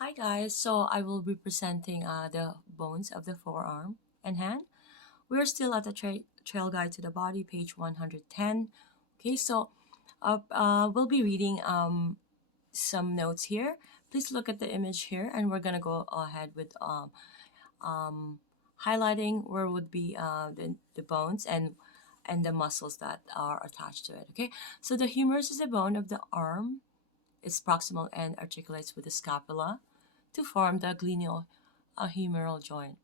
Hi guys, so I will be presenting the bones of the forearm and hand. We're still at the trail guide to the body, page 110. Okay, so we'll be reading some notes here. Please look at the image here, and we're gonna go ahead with um, highlighting where would be the bones and the muscles that are attached to it. Okay, so the humerus is the bone of the arm. Its proximal end articulates with the scapula to form the glenohumeral joint.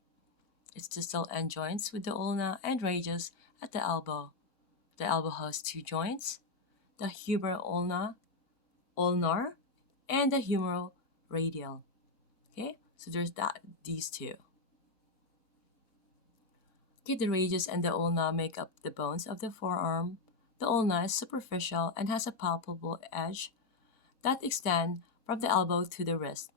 Its distal end joins with the ulna and radius at the elbow. The elbow has two joints, the ulnar, and the humeral radial. Okay, so there's these two. Okay, the radius and the ulna make up the bones of the forearm. The ulna is superficial and has a palpable edge that extend from the elbow to the wrist.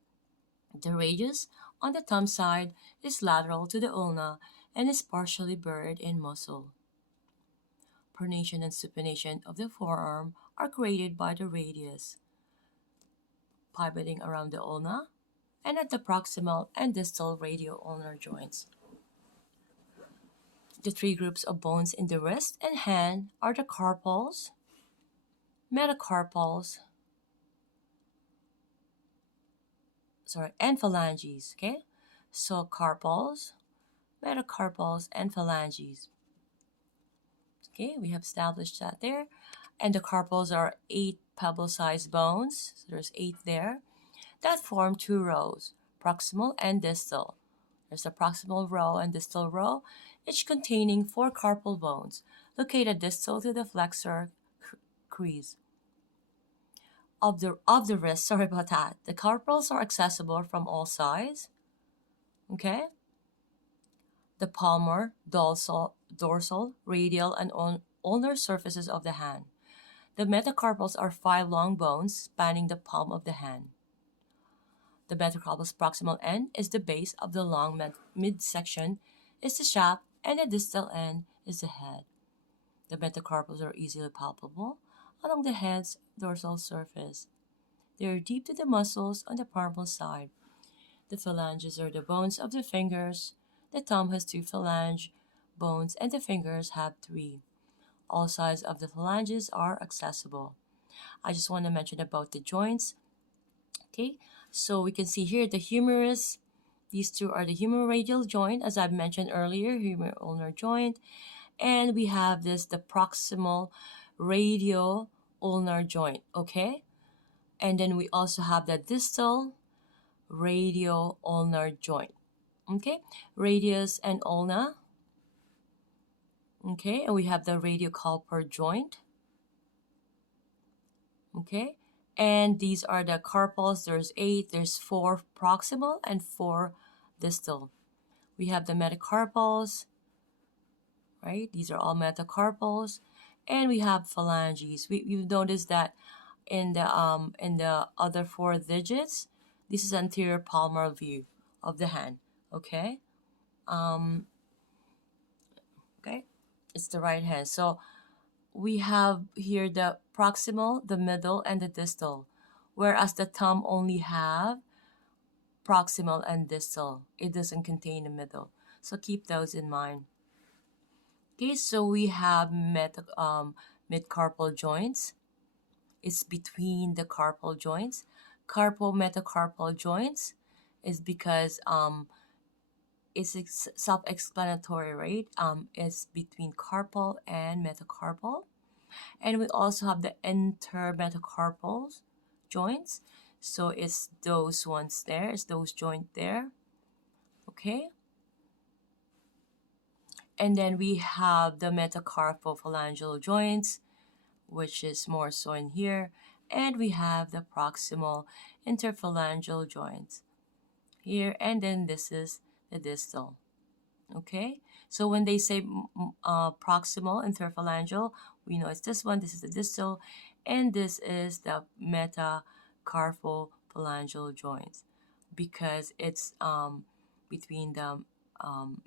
The radius on the thumb side is lateral to the ulna and is partially buried in muscle. Pronation and supination of the forearm are created by the radius, pivoting around the ulna and at the proximal and distal radio-ulnar joints. The three groups of bones in the wrist and hand are the carpals, metacarpals, and phalanges. Okay, so carpals, metacarpals, and phalanges. Okay, we have established that there. And the carpals are 8 pebble-sized bones, so there's 8 there, that form two rows, proximal and distal. There's a proximal row and distal row, each containing 4 carpal bones, located distal to the flexor crease of the wrist. Sorry about that. The carpals are accessible from all sides. Okay, the palmar, dorsal, radial, and ulnar surfaces of the hand. The metacarpals are 5 long bones spanning the palm of the hand. The metacarpal's proximal end is the base of the long midsection, is the shaft, and the distal end is the head. The metacarpals are easily palpable along the head's dorsal surface. They are deep to the muscles on the palmar side. The phalanges are the bones of the fingers. The thumb has 2 phalange bones and the fingers have 3. All sides of the phalanges are accessible. I just want to mention about the joints. Okay, so we can see here the humerus. These two are the humeroradial joint, as I've mentioned earlier, humeral-ulnar joint. And we have the proximal radio-ulnar joint, okay? And then we also have the distal radio-ulnar joint, okay? Radius and ulna, okay? And we have the radiocarpal joint, okay? And these are the carpals. There's 8. There's 4 proximal and 4 distal. We have the metacarpals, right? These are all metacarpals. And we have phalanges. You've noticed that in the other 4 digits, this is anterior palmar view of the hand, okay? Um, okay, it's the right hand. So we have here the proximal, the middle, and the distal, whereas the thumb only have proximal and distal. It doesn't contain the middle. So keep those in mind. Okay, so we have mid-carpal joints. It's between the carpal joints. Carpal metacarpal joints is because it's self-explanatory, right? It's between carpal and metacarpal. And we also have the intermetacarpal joints. So it's those ones there, it's those joint there. Okay. And then we have the metacarpal phalangeal joints, which is more so in here. And we have the proximal interphalangeal joints here. And then this is the distal. Okay. So when they say proximal interphalangeal, we know it's this one. This is the distal. And this is the metacarpal phalangeal joints because it's between the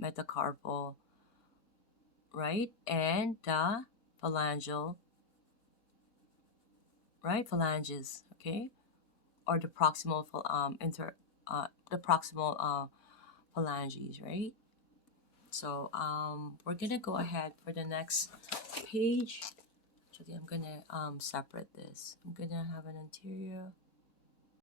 metacarpal, right, and the phalangeal, right, phalanges, okay, or the proximal the proximal phalanges, right? So we're gonna go ahead for the next page. Actually, I'm gonna separate this. I'm gonna have an anterior